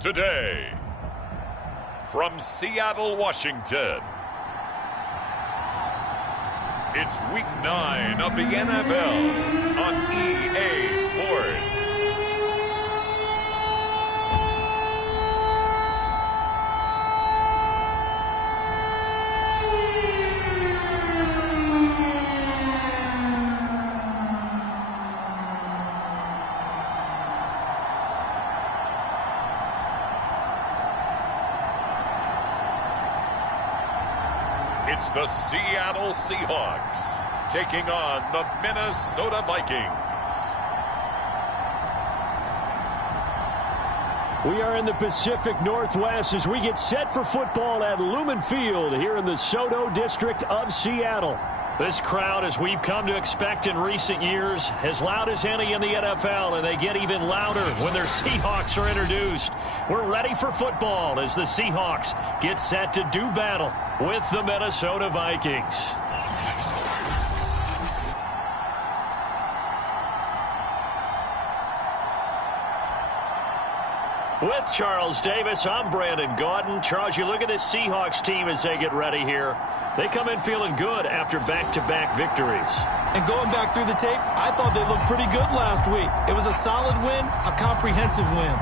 Today, from Seattle, Washington, it's Week 9 of the NFL on EA Sports. It's the Seattle Seahawks taking on the Minnesota Vikings. We are in the Pacific Northwest as we get set for football at Lumen Field here in the Soto district of Seattle. This crowd, as we've come to expect in recent years, as loud as any in the NFL, and they get even louder when their Seahawks are introduced. We're ready for football as the Seahawks get set to do battle with the Minnesota Vikings. With Charles Davis, I'm Brandon Gaudin. Charles, you look at this Seahawks team as they get ready here. They come in feeling good after back-to-back victories. And going back through the tape, I thought they looked pretty good last week. It was a solid win, a comprehensive win.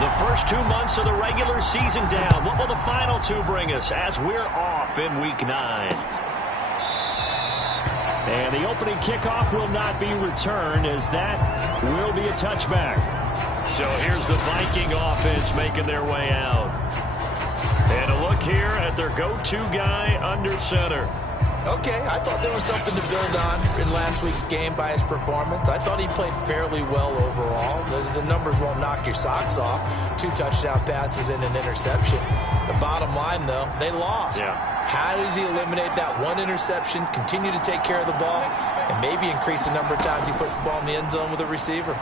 The first 2 months of the regular season down. What will the final two bring us as we're off in Week 9? And the opening kickoff will not be returned, as that will be a touchback. So here's the Viking offense making their way out. And a look here at their go-to guy under center. Okay, I thought there was something to build on in last week's game by his performance. I thought he played fairly well overall. The numbers won't knock your socks off. 2 touchdown passes and an interception. The bottom line, though, they lost. Yeah. How does he eliminate that one interception, continue to take care of the ball, and maybe increase the number of times he puts the ball in the end zone with a receiver?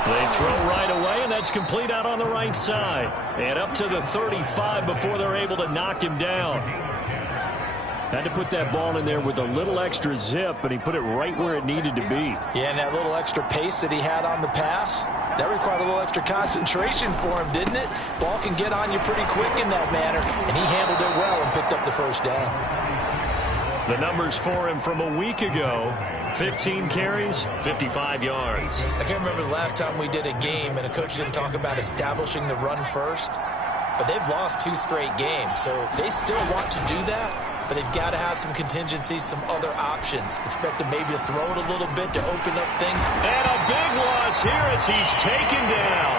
They throw right away, and that's complete out on the right side. And up to the 35 before they're able to knock him down. Had to put that ball in there with a little extra zip, but he put it right where it needed to be. Yeah, and that little extra pace that he had on the pass, that required a little extra concentration for him, didn't it? Ball can get on you pretty quick in that manner, and he handled it well and picked up the first down. The numbers for him from a week ago: 15 carries, 55 yards. I can't remember the last time we did a game and a coach didn't talk about establishing the run first, but they've lost 2 straight games, so they still want to do that. But they've got to have some contingencies, some other options. Expect them maybe to throw it a little bit to open up things. And a big loss here as he's taken down.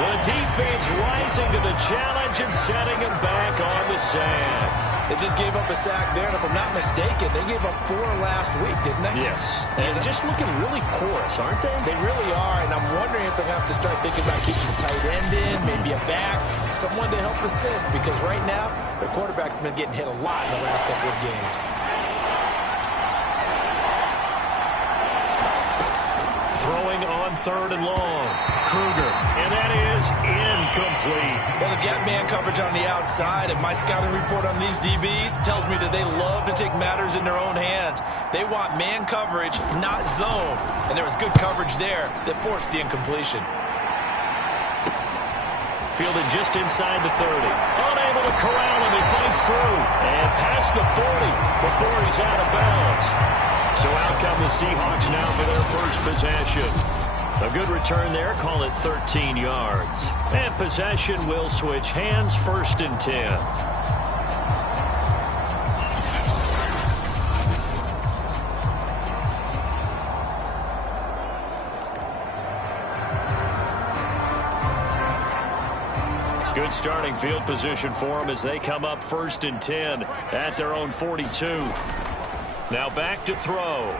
The defense rising to the challenge and setting him back on the sand. They just gave up a sack there, and if I'm not mistaken, they gave up 4 last week, didn't they? Yes. And just looking really porous, aren't they? They really are, and I'm wondering if they're going to have to start thinking about keeping the tight end in, maybe a back, someone to help assist, because right now, their quarterback's been getting hit a lot in the last couple of games. Throwing on 3rd and long. Kruger, and that is incomplete. Well, they've got man coverage on the outside, and my scouting report on these DBs tells me that they love to take matters in their own hands. They want man coverage, not zone, and there was good coverage there that forced the incompletion. Fielded just inside the 30. Unable to corral him. He fights through. And past the 40 before he's out of bounds. So out come the Seahawks now for their first possession. A good return there. Call it 13 yards. And possession will switch hands. 1st and 10. Good starting field position for them as they come up 1st and 10 at their own 42. Now back to throw.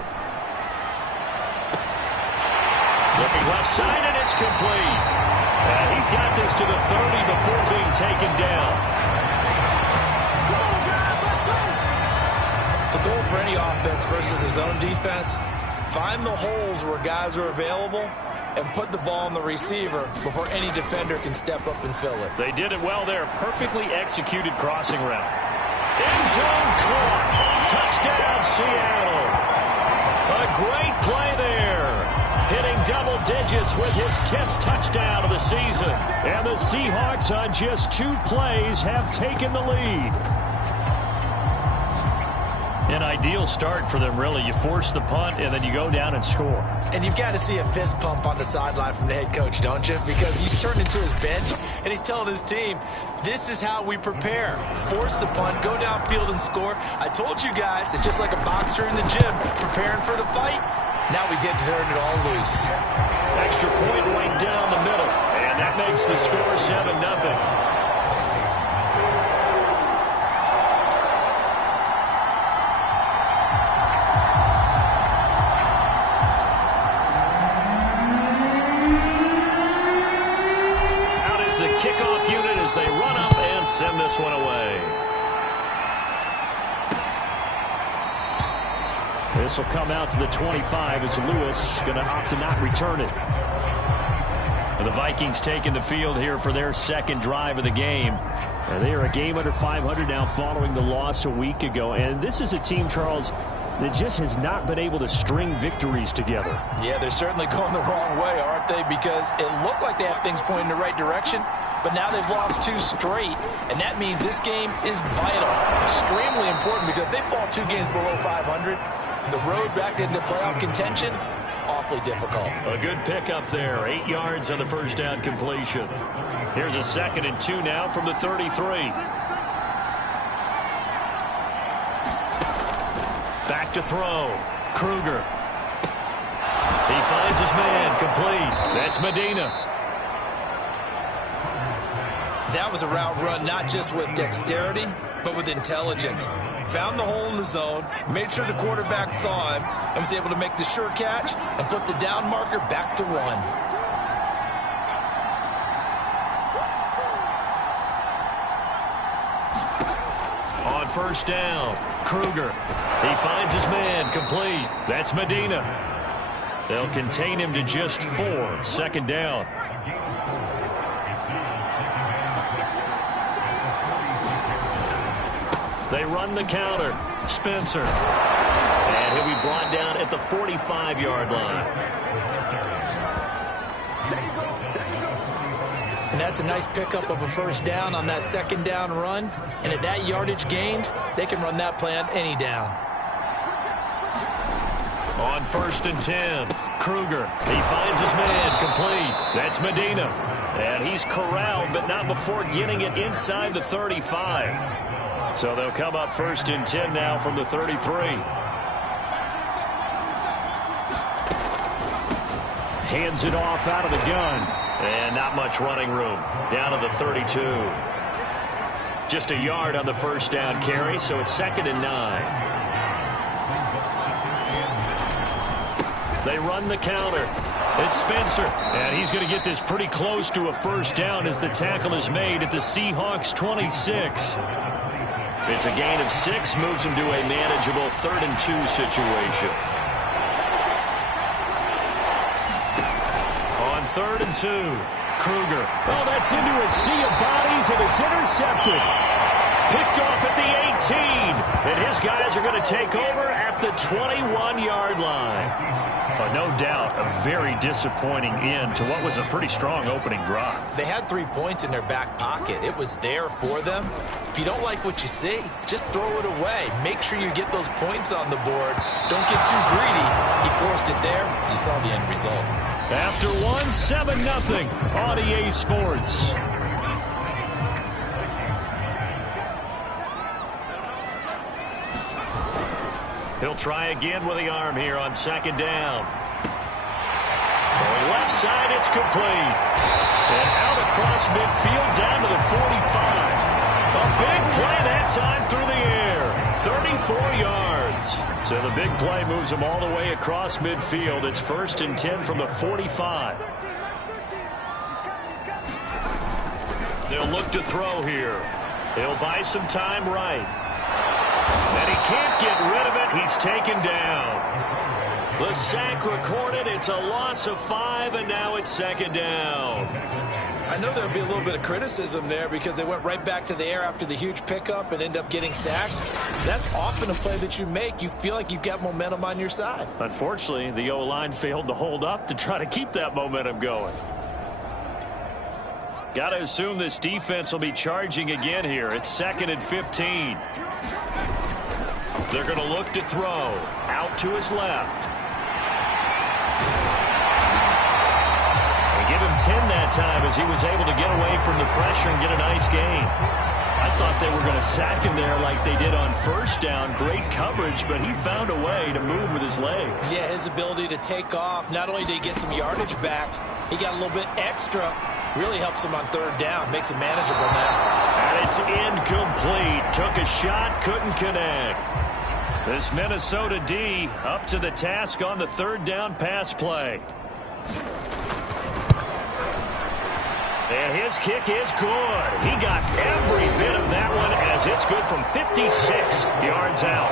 Looking left side, and it's complete. And he's got this to the 30 before being taken down. The goal for any offense versus his own defense, find the holes where guys are available and put the ball on the receiver before any defender can step up and fill it. They did it well there. Perfectly executed crossing route. End zone caught. Touchdown, Seattle. A great play there. Hitting double digits with his 10th touchdown of the season. And the Seahawks on just 2 plays have taken the lead. An ideal start for them, really. You force the punt, and then you go down and score. And you've got to see a fist pump on the sideline from the head coach, don't you? Because he's turned into his bench, and he's telling his team, this is how we prepare. Force the punt, go downfield and score. I told you guys, it's just like a boxer in the gym preparing for the fight. Now we get to turn it all loose. Extra point right down the middle, and that makes the score 7-0. They run up and send this one away. This will come out to the 25 as Lewis going to opt to not return it. The Vikings taking the field here for their second drive of the game. They are a game under 500 now following the loss a week ago. And this is a team, Charles, that just has not been able to string victories together. Yeah, they're certainly going the wrong way, aren't they? Because it looked like they have things pointing in the right direction. But now they've lost 2 straight, and that means this game is vital, extremely important, because if they fall 2 games below 500, the road back into playoff contention, awfully difficult. A good pickup there, 8 yards on the first down completion. Here's a 2nd and 2 now from the 33. Back to throw, Kruger. He finds his man, complete. That's Medina. That was a route run not just with dexterity, but with intelligence. Found the hole in the zone, made sure the quarterback saw him, and was able to make the sure catch and flip the down marker back to 1. On first down, Kruger. He finds his man, complete. That's Medina. They'll contain him to just 4, 2nd down. They run the counter. Spencer. And he'll be brought down at the 45-yard line. And that's a nice pickup of a first down on that 2nd down run. And at that yardage gained, they can run that play on any down. On 1st and 10, Kruger. He finds his man, complete. That's Medina. And he's corralled, but not before getting it inside the 35. So they'll come up 1st and 10 now from the 33. Hands it off out of the gun. And not much running room. Down to the 32. Just a yard on the first down carry, so it's 2nd and 9. They run the counter. It's Spencer. And he's going to get this pretty close to a first down as the tackle is made at the Seahawks 26. It's a gain of 6, moves him to a manageable 3rd and 2 situation. On 3rd and 2, Kruger. Oh, that's into a sea of bodies, and it's intercepted. Picked off at the 18. And his guys are going to take over at the 21-yard line. But no doubt, a very disappointing end to what was a pretty strong opening drive. They had 3 points in their back pocket. It was there for them. If you don't like what you see, just throw it away. Make sure you get those points on the board. Don't get too greedy. He forced it there. You saw the end result. After 7-0 on EA Sports. He'll try again with the arm here on 2nd down. Throwing left side, it's complete. And out across midfield down to the 45. A big play that time through the air. 34 yards. So the big play moves him all the way across midfield. It's 1st and 10 from the 45. They'll look to throw here. They'll buy some time right. And he can't get rid of it. He's taken down. The sack recorded. It's a loss of 5, and now it's 2nd down. I know there'll be a little bit of criticism there because they went right back to the air after the huge pickup and ended up getting sacked. That's often a play that you make. You feel like you've got momentum on your side. Unfortunately, the O-line failed to hold up to try to keep that momentum going. Got to assume this defense will be charging again here. It's 2nd and 15. They're going to look to throw. Out to his left. Give him 10 that time as he was able to get away from the pressure and get a nice gain. I thought they were going to sack him there like they did on first down. Great coverage, but he found a way to move with his legs. Yeah, his ability to take off. Not only did he get some yardage back, he got a little bit extra. Really helps him on 3rd down. Makes it manageable now. And it's incomplete. Took a shot, couldn't connect. This Minnesota D up to the task on the 3rd down pass play. And his kick is good. He got every bit of that one as it's good from 56 yards out.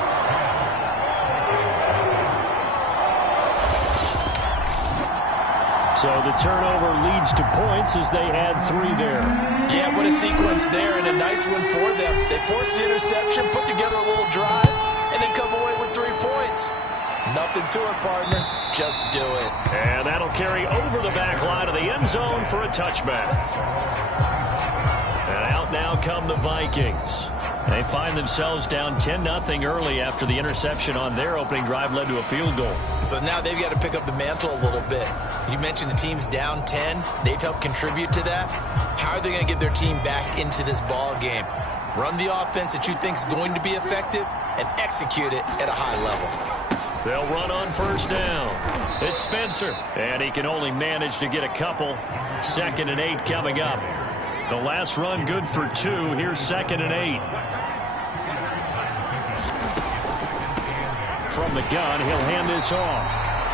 So the turnover leads to points as they add 3 there. Yeah, what a sequence there, and a nice one for them. They forced the interception, put together a little drive, and then come away with 3 points. Nothing to it, partner. Just do it. And that'll carry over the back line of the end zone for a touchback. And out now come the Vikings. They find themselves down 10-0 early after the interception on their opening drive led to a field goal. So now they've got to pick up the mantle a little bit. You mentioned the team's down 10. They've helped contribute to that. How are they going to get their team back into this ball game? Run the offense that you think is going to be effective and execute it at a high level. They'll run on first down. It's Spencer. And he can only manage to get a couple. 2nd and 8 coming up. The last run good for 2. Here's 2nd and 8. From the gun, he'll hand this off.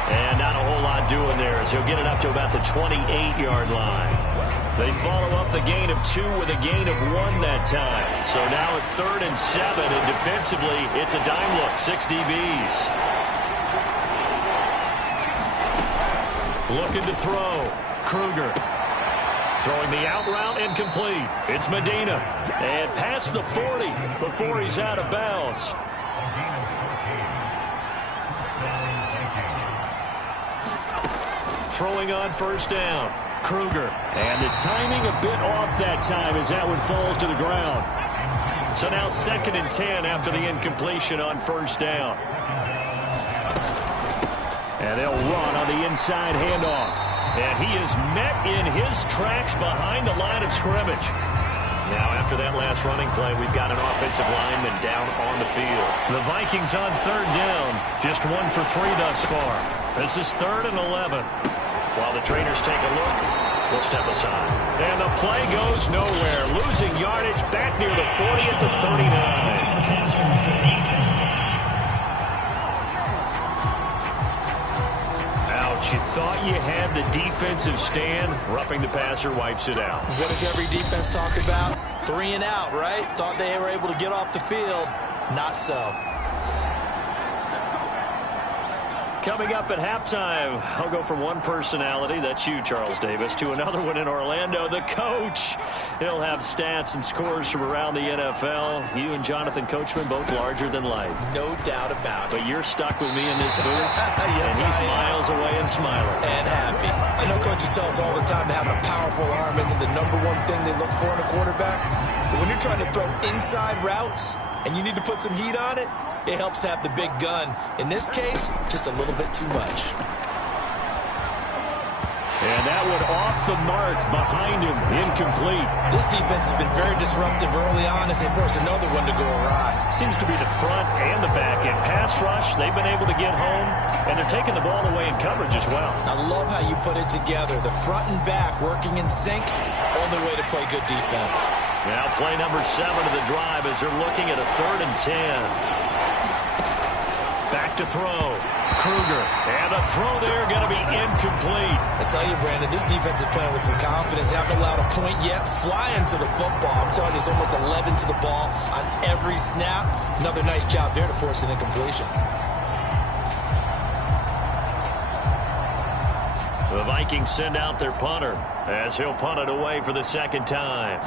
And not a whole lot doing there as he'll get it up to about the 28-yard line. They follow up the gain of 2 with a gain of 1 that time. So now it's 3rd and 7, and defensively, it's a dime look. 6 DBs. Looking to throw. Kruger. Throwing the out route incomplete. It's Medina. And past the 40 before he's out of bounds. Throwing on first down. Kruger. And the timing a bit off that time as that one falls to the ground. So now 2nd and 10 after the incompletion on first down. And they'll run on the inside handoff. And he is met in his tracks behind the line of scrimmage. Now, after that last running play, we've got an offensive lineman down on the field. The Vikings on 3rd down. Just 1 for 3 thus far. This is 3rd and 11. While the trainers take a look, we'll step aside. And the play goes nowhere. Losing yardage back near the 40 at the 39. You thought you had the defensive stand. Roughing the passer wipes it out. What does every defense talk about? 3 and out, right? Thought they were able to get off the field. Not so. Coming up at halftime, I'll go from one personality, that's you, Charles Davis, to another one in Orlando, the coach. He'll have stats and scores from around the NFL. You and Jonathan Coachman, both larger than life. No doubt about it. But you're stuck with me in this booth, yes, and he's miles away and smiling. And happy. I know coaches tell us all the time that having a powerful arm isn't the #1 thing they look for in a quarterback. But when you're trying to throw inside routes and you need to put some heat on it, it helps have the big gun. In this case, just a little bit too much. And that one off the mark behind him, incomplete. This defense has been very disruptive early on as they force another one to go awry. Seems to be the front and the back end. Pass rush, they've been able to get home, and they're taking the ball away in coverage as well. I love how you put it together. The front and back working in sync, only way to play good defense. Now play number 7 of the drive as they're looking at a 3rd and 10. Back to throw. Kruger. And the throw there going to be incomplete. I tell you, Brandon, this defense is playing with some confidence. Haven't allowed a point yet. Flying to the football. I'm telling you, it's almost 11 to the ball on every snap. Another nice job there to force an incompletion. The Vikings send out their punter as he'll punt it away for the second time.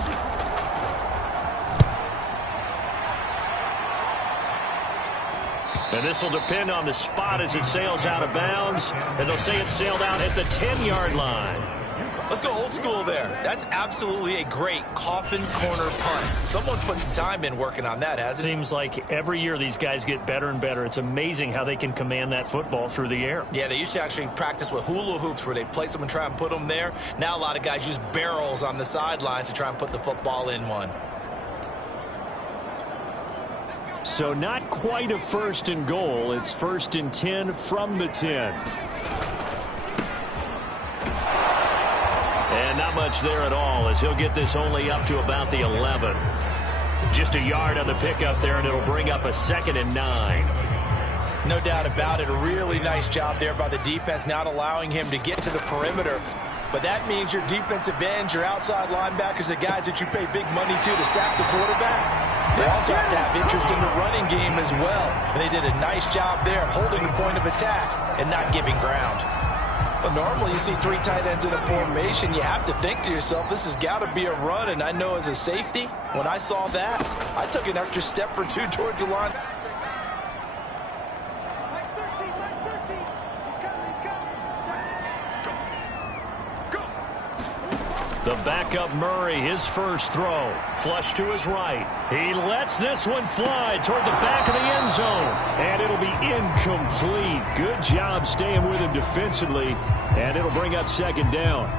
And this will depend on the spot as it sails out of bounds. And they'll say it sailed out at the 10-yard line. Let's go old school there. That's absolutely a great coffin corner punt. Someone's put some time in working on that, hasn't it? Seems like every year these guys get better and better. It's amazing how they can command that football through the air. Yeah, they used to actually practice with hula hoops where they place them and try and put them there. Now a lot of guys use barrels on the sidelines to try and put the football in one. So not quite a 1st and goal. It's 1st and 10 from the 10. And not much there at all as he'll get this only up to about the 11. Just a yard on the pickup there, and it'll bring up a 2nd and 9. No doubt about it. A really nice job there by the defense, not allowing him to get to the perimeter. But that means your defensive ends, your outside linebackers, the guys that you pay big money to sack the quarterback, they also have to have interest in the running game as well. And they did a nice job there holding the point of attack and not giving ground. Well, normally you see 3 tight ends in a formation. You have to think to yourself, this has got to be a run. And I know as a safety, when I saw that, I took an extra step or 2 towards the line. The backup Murray, his first throw. Flush to his right. He lets this one fly toward the back of the end zone. And it'll be incomplete. Good job staying with him defensively. And it'll bring up 2nd down.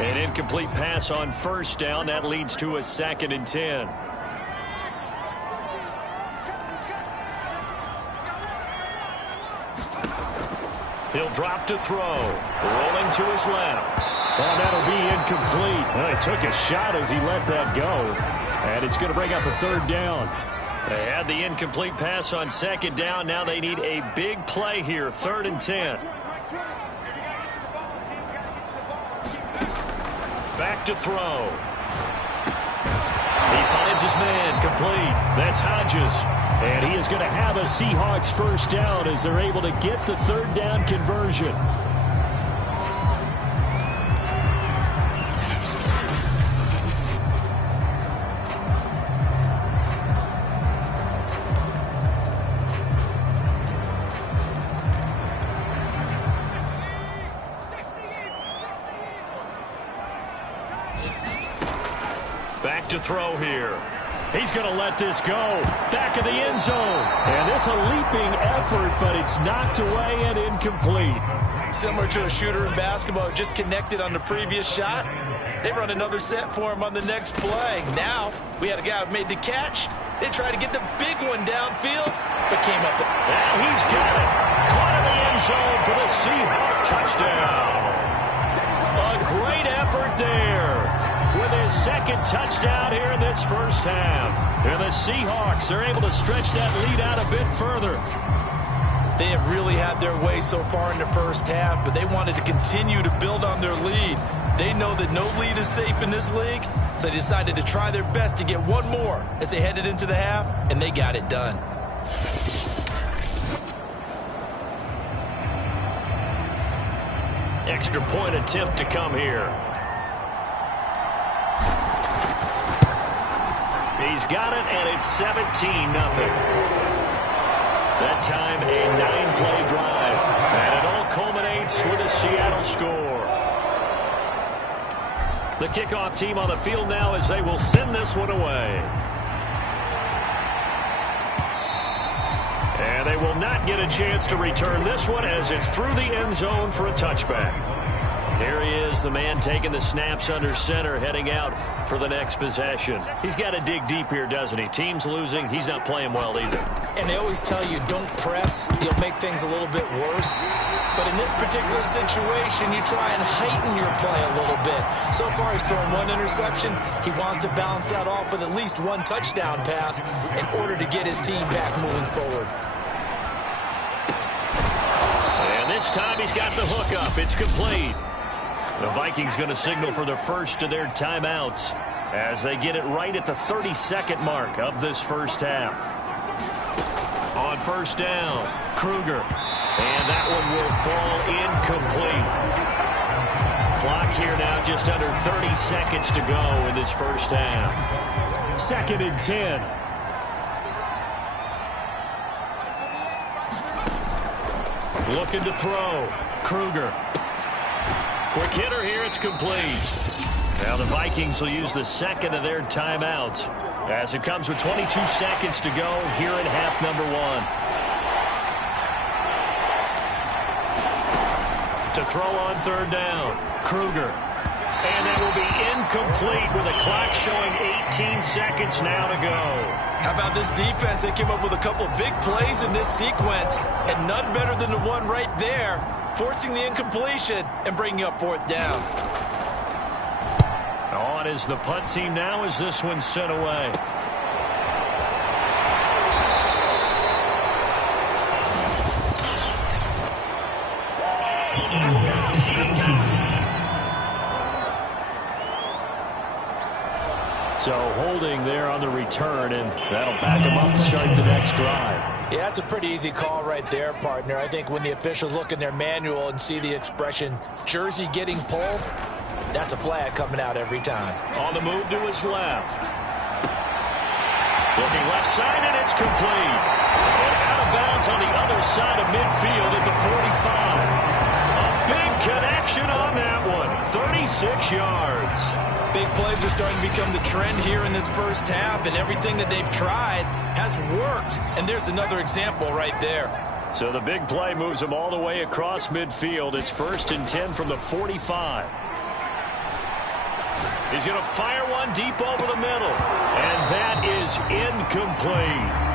An incomplete pass on 1st down. That leads to a 2nd and 10. He'll drop to throw. Rolling to his left. Well, that'll be incomplete. Well, he took a shot as he let that go. And it's going to bring up a 3rd down. They had the incomplete pass on 2nd down. Now they need a big play here. 3rd and 10. Back to throw. He finds his man. Complete. That's Hodges. And he is going to have a Seahawks 1st down as they're able to get the 3rd down conversion. Back to throw here. He's going to let this go. Back of the end zone. And this a leaping effort, but it's knocked away and incomplete. Similar to a shooter in basketball who just connected on the previous shot. They run another set for him on the next play. Now, we had a guy who made the catch. They tried to get the big one downfield, but came up. And he's got it. Caught in the end zone for the Seahawks touchdown. A great effort there. With his 2nd touchdown here in this 1st half. And the Seahawks are able to stretch that lead out a bit further. They have really had their way so far in the 1st half, but they wanted to continue to build on their lead. They know that no lead is safe in this league, so they decided to try their best to get one more as they headed into the half, and they got it done. Extra point attempt to come here. He's got it, and it's 17-0. That time, a 9-play drive. And it all culminates with a Seattle score. The kickoff team on the field now as they will send this one away. And they will not get a chance to return this one as it's through the end zone for a touchback. Here he is, the man taking the snaps under center, heading out for the next possession. He's got to dig deep here, doesn't he? Team's losing. He's not playing well either. And they always tell you, don't press. You'll make things a little bit worse. But in this particular situation, you try and heighten your play a little bit. So far, he's thrown 1 interception. He wants to balance that off with at least 1 touchdown pass in order to get his team back moving forward. And this time, he's got the hook up. It's complete. The Vikings going to signal for their first of their timeouts as they get it right at the 32nd mark of this 1st half. On 1st down, Kruger. And that one will fall incomplete. Clock here now, just under 30 seconds to go in this first half. 2nd and 10. Looking to throw. Kruger. Quick hitter here. It's complete. Now the Vikings will use the second of their timeouts as it comes with 22 seconds to go here in half number 1. To throw on 3rd down. Kruger. And that will be incomplete with a clock showing 18 seconds now to go. How about this defense? They came up with a couple big plays in this sequence, and none better than the one right there, forcing the incompletion and bringing up 4th down. On is the punt team now as this one's sent away. So holding there on the return, and that'll back them up to start the next drive. Yeah, that's a pretty easy call right there, partner. I think when the officials look in their manual and see the expression jersey getting pulled, that's a flag coming out every time. On the move to his left. Looking left side, and it's complete. And out of bounds on the other side of midfield at the 45. A big connection on that one. 36 yards. Big plays are starting to become the trend here in this first half, and everything that they've tried has worked. And there's another example right there. So the big play moves them all the way across midfield. It's 1st and 10 from the 45. He's going to fire one deep over the middle. And that is incomplete.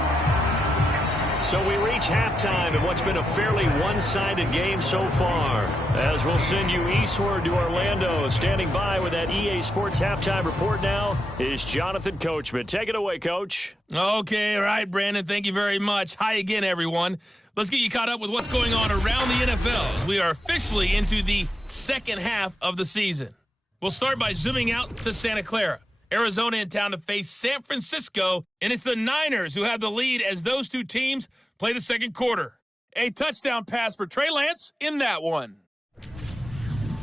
So we reach halftime in what's been a fairly one-sided game so far. As we'll send you eastward to Orlando. Standing by with that EA Sports halftime report now is Jonathan Coachman. Take it away, Coach. Okay, all right, Brandon. Thank you very much. Hi again, everyone. Let's get you caught up with what's going on around the NFL as we are officially into the second half of the season. We'll start by zooming out to Santa Clara. Arizona in town to face San Francisco, and it's the Niners who have the lead as those two teams play the second quarter. A touchdown pass for Trey Lance in that one.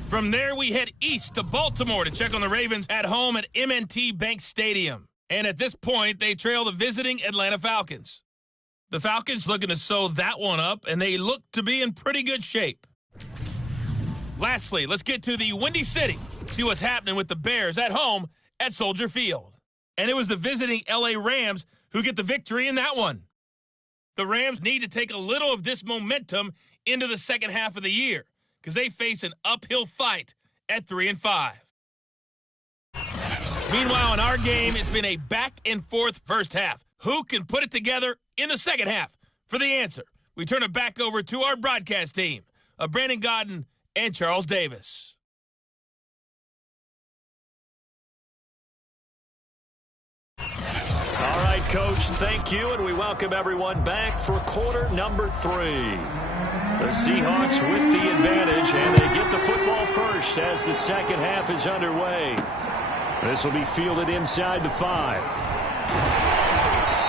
From there, we head east to Baltimore to check on the Ravens at home at M&T Bank Stadium. And at this point, they trail the visiting Atlanta Falcons. The Falcons looking to sew that one up, and they look to be in pretty good shape. Lastly, let's get to the Windy City. See what's happening with the Bears at home at Soldier Field. And it was the visiting LA Rams who get the victory in that one. The Rams need to take a little of this momentum into the second half of the year because they face an uphill fight at 3-5. Meanwhile, in our game, it's been a back-and-forth first half. Who can put it together in the second half? For the answer, we turn it back over to our broadcast team of Brandon Godden and Charles Davis. All right, Coach, thank you, and we welcome everyone back for quarter number 3. The Seahawks with the advantage, and they get the football first as the second half is underway. This will be fielded inside the 5.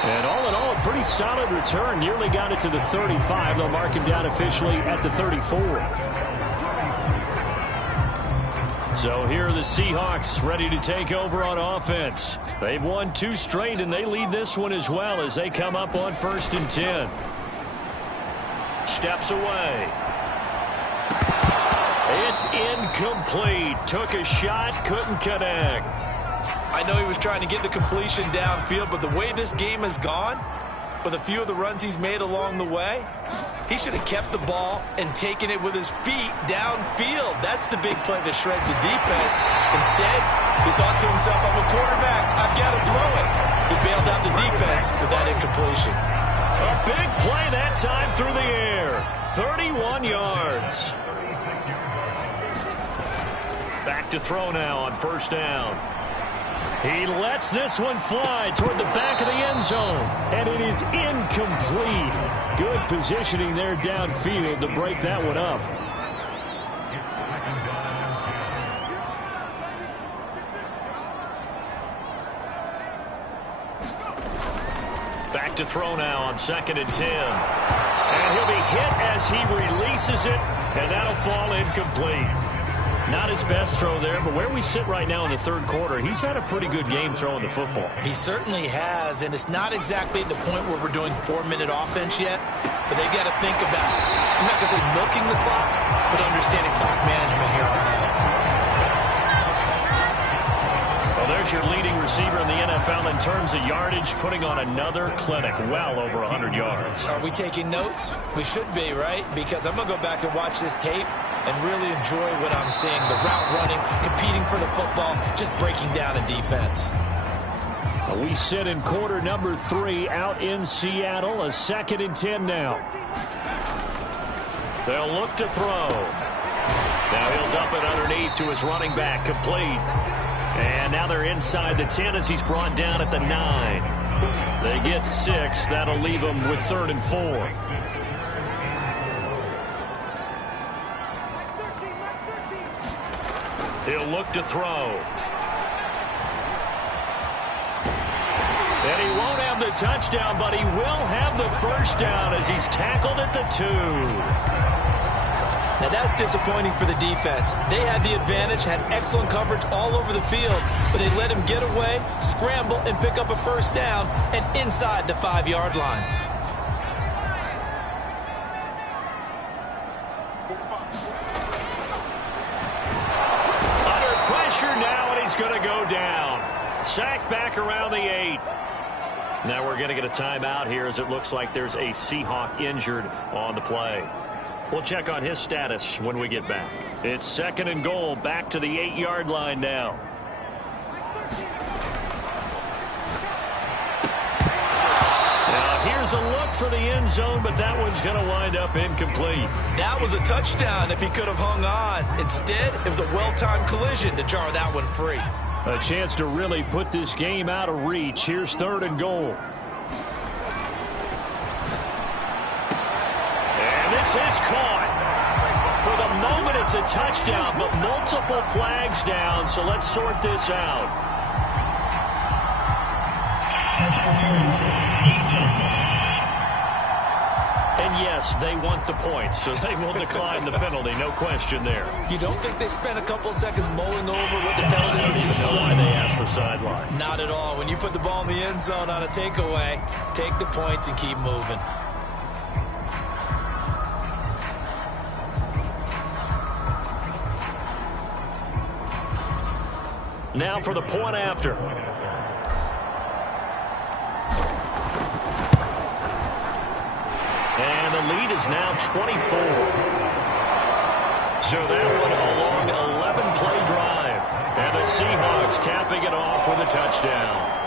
And all in all, a pretty solid return. Nearly got it to the 35. They'll mark him down officially at the 34. So here are the Seahawks ready to take over on offense. They've won 2 straight, and they lead this one as well as they come up on 1st and 10. Steps away. It's incomplete. Took a shot, couldn't connect. I know he was trying to get the completion downfield, but the way this game has gone, with a few of the runs he's made along the way, he should have kept the ball and taken it with his feet downfield. That's the big play that shreds the defense. Instead, he thought to himself, I'm a quarterback, I've got to throw it. He bailed out the defense with that incompletion. A big play that time through the air. 31 yards. Back to throw now on 1st down. He lets this one fly toward the back of the end zone, and it is incomplete. Good positioning there downfield to break that one up. Back to throw now on 2nd and 10. And he'll be hit as he releases it, and that'll fall incomplete. Not his best throw there, but where we sit right now in the third quarter, he's had a pretty good game throwing the football. He certainly has, and it's not exactly at the point where we're doing 4-minute offense yet, but they've got to think about, I'm not going to say milking the clock, but understanding clock management here on out. Well, there's your leading receiver in the NFL in terms of yardage, putting on another clinic, well over 100 yards. Are we taking notes? We should be, right? Because I'm going to go back and watch this tape and really enjoy what I'm seeing. The route running, competing for the football, just breaking down a defense. We sit in quarter number 3 out in Seattle, a 2nd and 10 now. They'll look to throw. Now he'll dump it underneath to his running back, complete. And now they're inside the 10 as he's brought down at the 9. They get 6. That'll leave them with 3rd and 4. He'll look to throw. And he won't have the touchdown, but he will have the first down as he's tackled at the 2. Now that's disappointing for the defense. They had the advantage, had excellent coverage all over the field, but they let him get away, scramble, and pick up a first down, and inside the 5-yard line. Under pressure now, and he's going to go down. Sacked back around the 8. Now we're going to get a timeout here as it looks like there's a Seahawk injured on the play. We'll check on his status when we get back. It's 2nd and goal, back to the 8-yard line now. Now here's a look for the end zone, but that one's going to wind up incomplete. That was a touchdown if he could have hung on. Instead, it was a well-timed collision to jar that one free. A chance to really put this game out of reach. Here's 3rd and goal. And this is caught. For the moment, it's a touchdown, but multiple flags down, so let's sort this out. And yes, they want the points, so they will decline the penalty, no question there. You don't think they spent a couple seconds mulling over what the penalty I don't even know why they asked the sideline. Not at all. When you put the ball in the end zone on a takeaway, take the points and keep moving. Now for the point after. And the lead is now 24. So that one a long 11-play drive. And the Seahawks capping it off with a touchdown.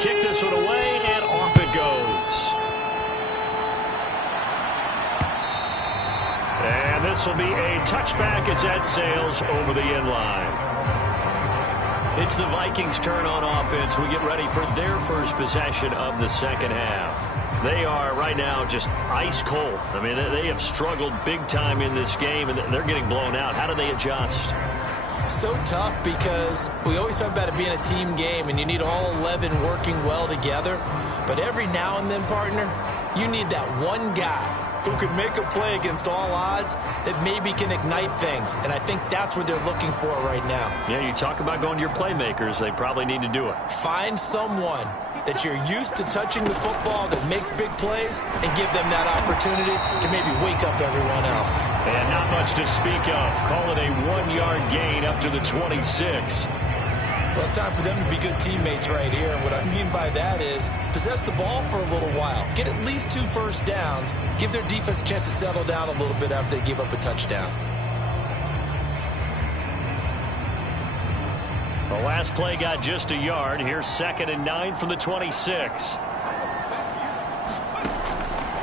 Kick this one away, and off it goes. And this will be a touchback as that sails over the end line. It's the Vikings' turn on offense. We get ready for their first possession of the second half. They are right now just ice cold. I mean, they have struggled big time in this game, and they're getting blown out. How do they adjust? So tough because we always talk about it being a team game and you need all 11 working well together. But every now and then, partner, you need that one guy who can make a play against all odds that maybe can ignite things. And I think that's what they're looking for right now. Yeah, you talk about going to your playmakers. They probably need to do it. Find someone that you're used to touching the football that makes big plays and give them that opportunity to maybe wake up everyone else. And not much to speak of. Call it a 1-yard gain up to the 26. Well, it's time for them to be good teammates right here. And what I mean by that is possess the ball for a little while. Get at least 2 first downs. Give their defense a chance to settle down a little bit after they give up a touchdown. The last play got just a yard. Here's 2nd and 9 from the 26.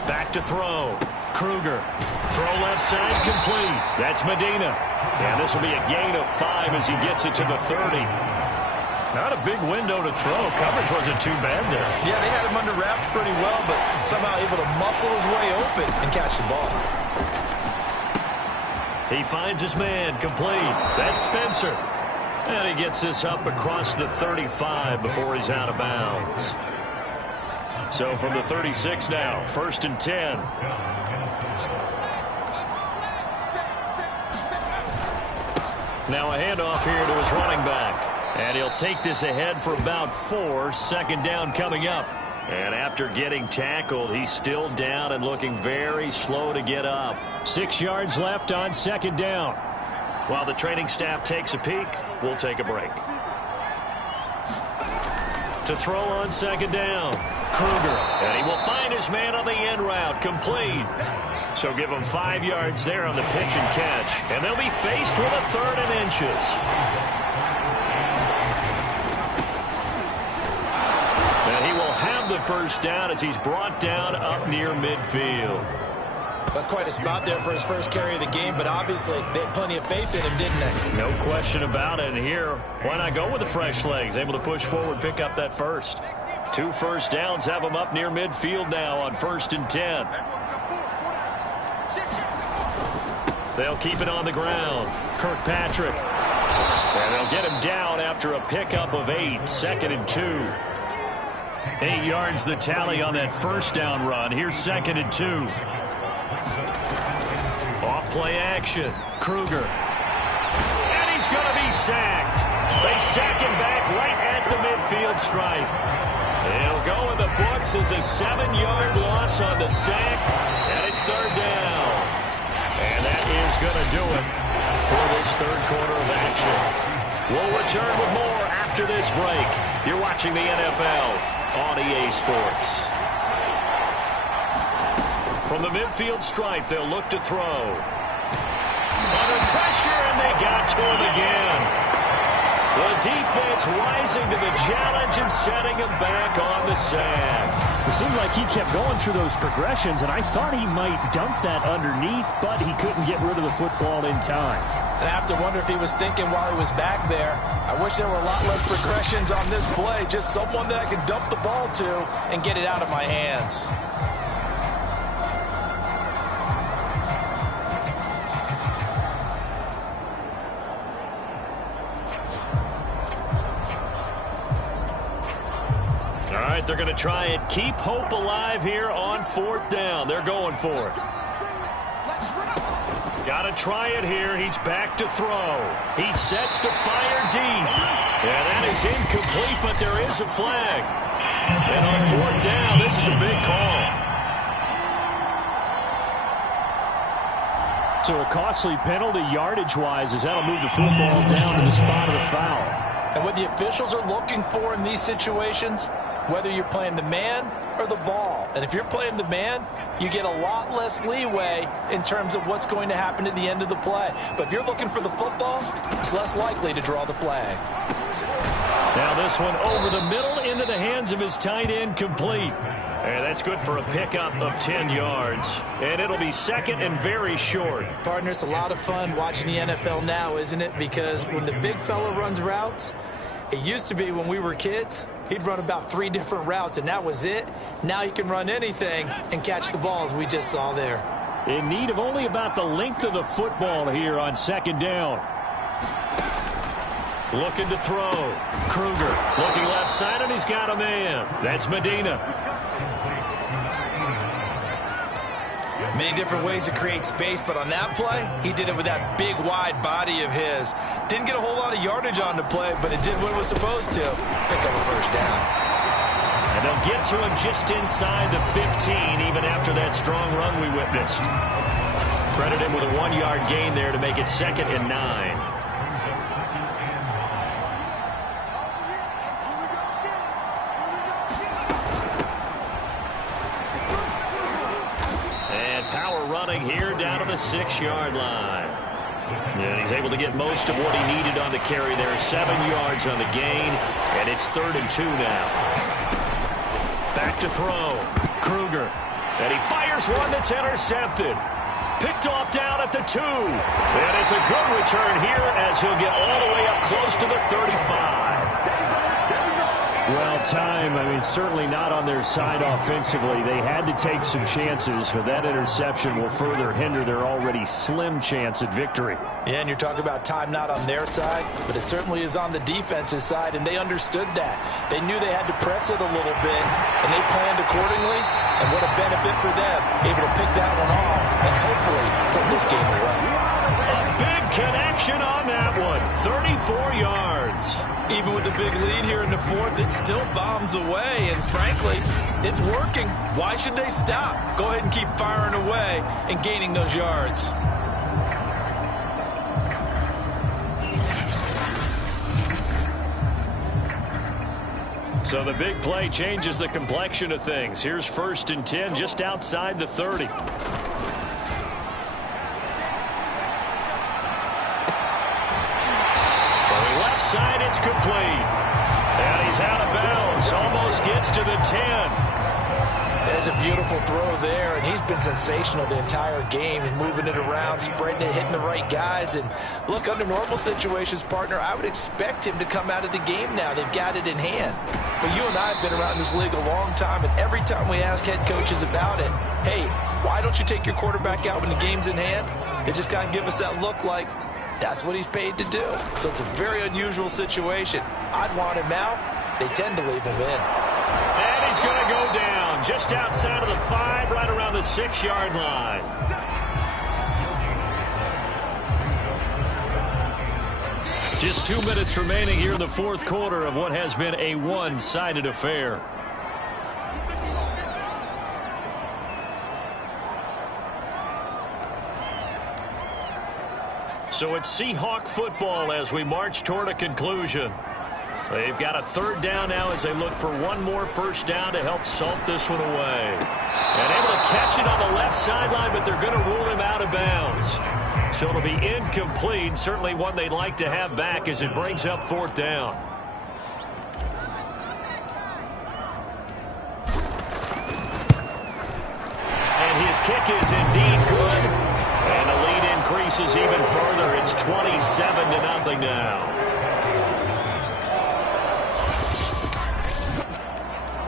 Back to throw. Kruger. Throw left side, complete. That's Medina. And this will be a gain of 5 as he gets it to the 30. Not a big window to throw. Coverage wasn't too bad there. Yeah, they had him under wraps pretty well, but somehow able to muscle his way open and catch the ball. He finds his man, complete. That's Spencer. And he gets this up across the 35 before he's out of bounds. So from the 36 now, 1st and 10. Now a handoff here to his running back. And he'll take this ahead for about 4. 2nd down coming up. And after getting tackled, he's still down and looking very slow to get up. 6 yards left on 2nd down. While the training staff takes a peek, we'll take a break. To throw on 2nd down, Kruger. And he will find his man on the end route, complete. So give him 5 yards there on the pitch and catch. And they'll be faced with a 3rd and inches. And he will have the 1st down as he's brought down up near midfield. That's quite a spot there for his first carry of the game, but obviously they had plenty of faith in him, didn't they? No question about it. And here, why not go with the fresh legs? Able to push forward, pick up that 1st. 2 first downs have him up near midfield now on 1st and 10. They'll keep it on the ground. Kirkpatrick. And they'll get him down after a pickup of 8. 2nd and 2. 8 yards the tally on that 1st down run. Here's 2nd and 2. Off play action. Kruger. And he's going to be sacked. They sack him back right at the midfield stripe. He'll go in the books as a 7-yard loss on the sack. And it's 3rd down. And that is going to do it for this 3rd quarter of action. We'll return with more after this break. You're watching the NFL on EA Sports. From the midfield stripe, they'll look to throw. Under pressure, and they got to him again. The defense rising to the challenge and setting him back on the sack. It seemed like he kept going through those progressions, and I thought he might dump that underneath, but he couldn't get rid of the football in time. And I have to wonder if he was thinking while he was back there, I wish there were a lot less progressions on this play. Just someone that I could dump the ball to and get it out of my hands. All right, they're going to try it. Keep hope alive here on 4th down. They're going for it. Got to try it here. He's back to throw. He sets to fire deep. Yeah, that is incomplete, but there is a flag. And on 4th down, this is a big call. So a costly penalty yardage-wise as that'll move the football down to the spot of the foul. And what the officials are looking for in these situations, whether you're playing the man or the ball. And if you're playing the man, you get a lot less leeway in terms of what's going to happen at the end of the play. But if you're looking for the football, it's less likely to draw the flag. Now this one over the middle into the hands of his tight end, complete. And that's good for a pickup of 10 yards. And it'll be 2nd and very short. Partner, it's a lot of fun watching the NFL now, isn't it? Because when the big fella runs routes, it used to be when we were kids, he'd run about 3 different routes, and that was it. Now he can run anything and catch the balls we just saw there. In need of only about the length of the football here on 2nd down. Looking to throw. Kruger looking left side, and he's got a man. That's Medina. Many different ways to create space, but on that play, he did it with that big, wide body of his. Didn't get a whole lot of yardage on the play, but it did what it was supposed to. Pick up a first down. And they'll get to him just inside the 15, even after that strong run we witnessed. Credit him with a 1-yard gain there to make it 2nd and 9. Here down to the 6-yard line. And he's able to get most of what he needed on the carry there. 7 yards on the gain, and it's 3rd and 2 now. Back to throw. Kruger. And he fires one that's intercepted. Picked off down at the 2. And it's a good return here as he'll get all the way up close to the 35. Well, time, certainly not on their side offensively. They had to take some chances, but that interception will further hinder their already slim chance at victory. Yeah, and you're talking about time not on their side, but it certainly is on the defense's side, and they understood that. They knew they had to press it a little bit, and they planned accordingly, and what a benefit for them, able to pick that one off and hopefully put this game away. A big connection on that one. 34 yards. Even with the big lead here in the 4th, it still bombs away, and frankly, it's working. Why should they stop? Go ahead and keep firing away and gaining those yards. So the big play changes the complexion of things. Here's 1st and 10 just outside the 30. Side, it's complete. And he's out of bounds. Almost gets to the 10. There's a beautiful throw there, and he's been sensational the entire game. He's moving it around, spreading it, hitting the right guys. And look, under normal situations, partner, I would expect him to come out of the game now. They've got it in hand. But you and I have been around this league a long time, and every time we ask head coaches about it, hey, why don't you take your quarterback out when the game's in hand? They just kind of give us that look like, that's what he's paid to do. So it's a very unusual situation. I'd want him out. They tend to leave him in. And he's going to go down just outside of the 5, right around the 6-yard line. Just 2 minutes remaining here in the 4th quarter of what has been a one-sided affair. So it's Seahawk football as we march toward a conclusion. They've got a 3rd down now as they look for one more first down to help salt this one away. And able to catch it on the left sideline, but they're going to rule him out of bounds. So it'll be incomplete. Certainly one they'd like to have back as it brings up 4th down. And his kick is indeed good. And the lead increases even further. It's 27-0 now.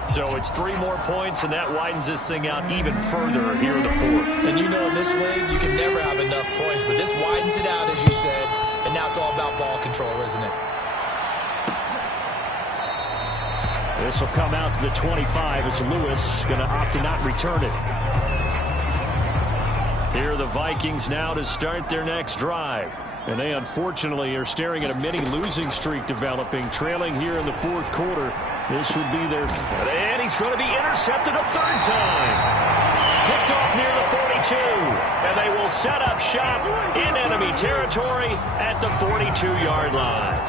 So it's 3 more points, and that widens this thing out even further here in the 4th. And you know in this league, you can never have enough points, but this widens it out, as you said, and now it's all about ball control, isn't it? This will come out to the 25 as Lewis going to opt to not return it. Here are the Vikings now to start their next drive. And they unfortunately are staring at a mini losing streak developing, trailing here in the 4th quarter. This would be their... And he's going to be intercepted a 3rd time. Picked off near the 42. And they will set up shop in enemy territory at the 42-yard line.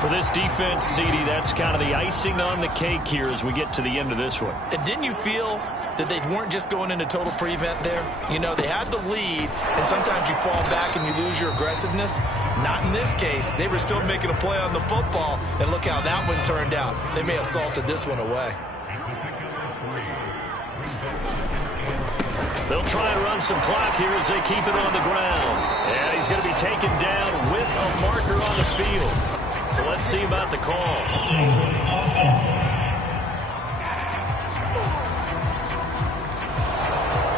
For this defense, CD, that's kind of the icing on the cake here as we get to the end of this one. And didn't you feel that they weren't just going into total prevent there? You know, they had the lead, and sometimes you fall back and you lose your aggressiveness. Not in this case. They were still making a play on the football, and look how that one turned out. They may have salted this one away. They'll try and run some clock here as they keep it on the ground. And he's going to be taken down with a marker on the field. So let's see about the call.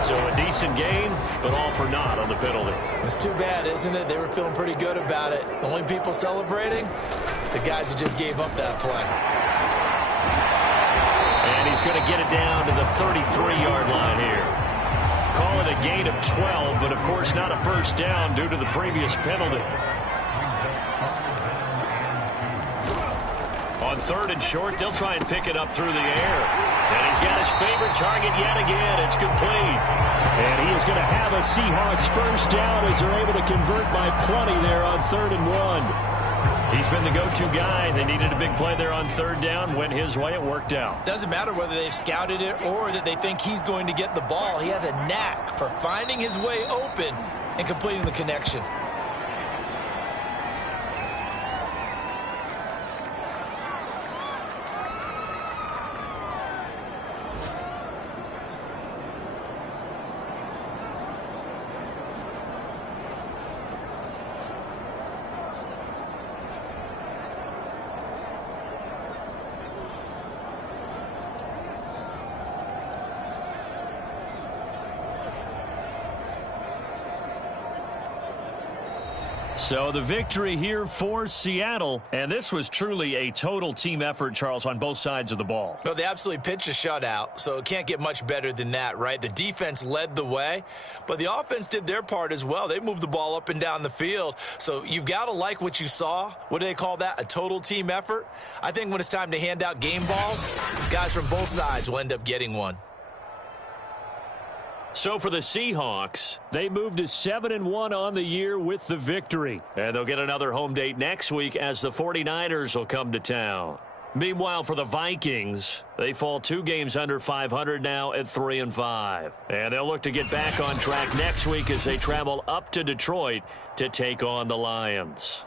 So So a decent gain, but all for naught on the penalty. It's too bad, isn't it? They were feeling pretty good about it. The only people celebrating, the guys who just gave up that play. And he's going to get it down to the 33-yard line here. Call it a gain of 12, but of course not a first down due to the previous penalty. On 3rd and short, they'll try and pick it up through the air. And he's got his favorite target yet again. It's complete. And he is going to have a Seahawks first down as they're able to convert by plenty there on 3rd and 1. He's been the go-to guy. They needed a big play there on 3rd down. Went his way. It worked out. Doesn't matter whether they've scouted it or that they think he's going to get the ball. He has a knack for finding his way open and completing the connection. So the victory here for Seattle, and this was truly a total team effort, Charles, on both sides of the ball. Well, they absolutely pitched a shutout, so it can't get much better than that, right? The defense led the way, but the offense did their part as well. They moved the ball up and down the field, so you've got to like what you saw. What do they call that? A total team effort? I think when it's time to hand out game balls, guys from both sides will end up getting one. So for the Seahawks, they moved to 7-1 on the year with the victory. And they'll get another home date next week as the 49ers will come to town. Meanwhile, for the Vikings, they fall 2 games under 500 now at 3-5. And they'll look to get back on track next week as they travel up to Detroit to take on the Lions.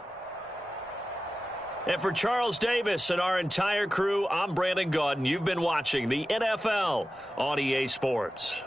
And for Charles Davis and our entire crew, I'm Brandon Gaudin. You've been watching the NFL on EA Sports.